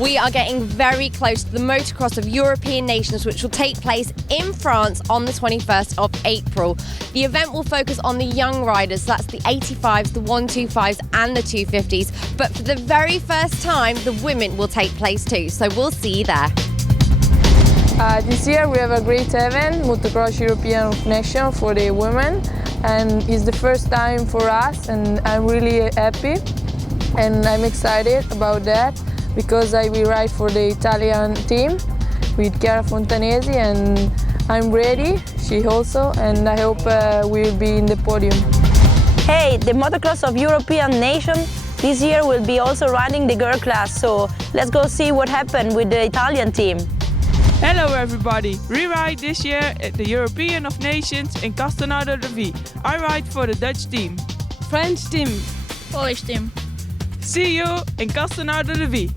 We are getting very close to the Motocross of European Nations, which will take place in France on the 21st of April. The event will focus on the young riders, so that's the 85s, the 125s and the 250s. But for the very first time, the women will take place too, so we'll see you there. This year we have a great event, Motocross European Nation for the women, and it's the first time for us, and I'm really happy and I'm excited about that because I will ride for the Italian team with Chiara Fontanesi, and I'm ready, she also, and I hope we'll be in the podium. Hey, the Motocross of European Nation this year will be also running the girl class, so let's go see what happened with the Italian team. Hello everybody, we ride this year at the European of Nations in Castelnau de Levis. I ride for the Dutch team. French team. Polish team. See you in Castelnau de Levis.